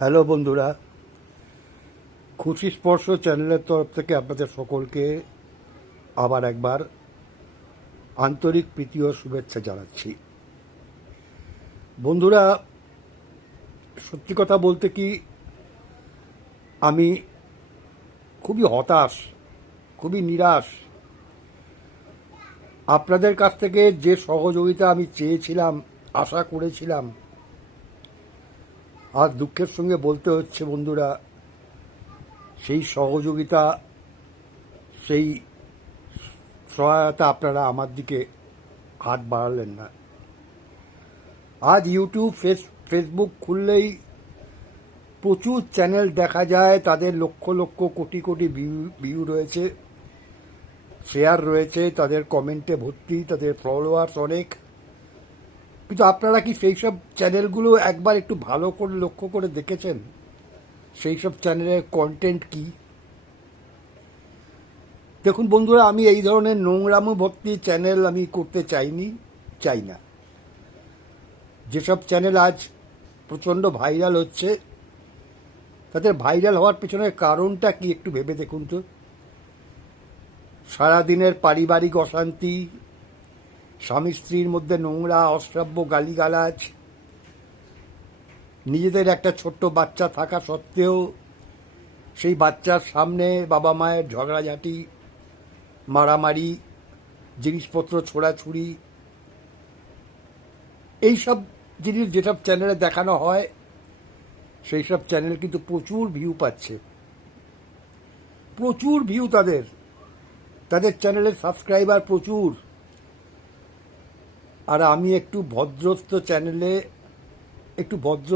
Hello বন্ধুরা, খুশি স্পর্শ চ্যানেলের তরফ থেকে আপনাদের সকলকে আবার একবার আন্তরিক প্রীতি ও শুভেচ্ছা জানাচ্ছি। বন্ধুরা, সত্যি কথা বলতে কি, আমি খুবই হতাশ, খুবই নিরাশ। আপনাদের কাছ থেকে যে সহযোগিতা আমি চেয়েছিলাম, আশা করেছিলাম আর দুঃখের সঙ্গে বলতে হচ্ছে, বন্ধুরা, সেই সহযোগিতা, সেই সহায়তা আপনারা আমার দিকে হাত বাড়ালেন না। আজ ইউটিউব, ফেস, ফেসবুক খুললেই প্রচুর চ্যানেল দেখা যায়, তাদের লক্ষ লক্ষ, কোটি কোটি ভিউ ভিউ রয়েছে, শেয়ার রয়েছে, তাদের কমেন্টে ভর্তি, তাদের ফলোয়ার্স অনেক। কিন্তু আপনারা কি সেই সব চ্যানেলগুলো একবার একটু ভালো করে লক্ষ্য করে দেখেছেন? সেই সব চ্যানেলের কন্টেন্ট কি? দেখুন বন্ধুরা, আমি এই ধরনের নোংরামো ভর্তি চ্যানেল আমি করতে চাইনি, চাই না। যেসব চ্যানেল আজ প্রচণ্ড ভাইরাল হচ্ছে, তাদের ভাইরাল হওয়ার পেছনের কারণটা কি একটু ভেবে দেখুন তো। সারাদিনের পারিবারিক অশান্তি স্বামী স্ত্রীর মধ্যে নোংরা, অশ্রাব্য গালিগালাজ, নিজেদের একটা ছোট্ট বাচ্চা থাকা সত্ত্বেও সেই বাচ্চার সামনে বাবা মায়ের ঝগড়াঝাটি, মারামারি, জিনিসপত্র ছোড়াছুড়ি, এইসব জিনিস যেসব চ্যানেলে দেখানো হয় সেই সব চ্যানেল কিন্তু প্রচুর ভিউ পাচ্ছে। প্রচুর ভিউ তাদের। তাদের চ্যানেলের সাবস্ক্রাইবার প্রচুর। আর আমি একটু ভদ্রস্থ চ্যানেলে একটু ভদ্র